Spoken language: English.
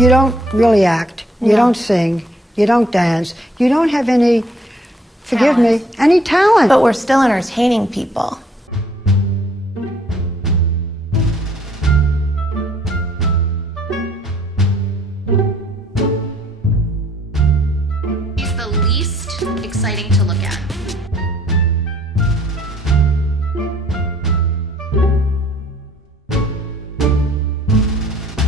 You don't really act. You No. don't sing. You don't dance. You don't have any, forgive Talent. me, any talent. But we're still entertaining people. He's the least exciting to look at.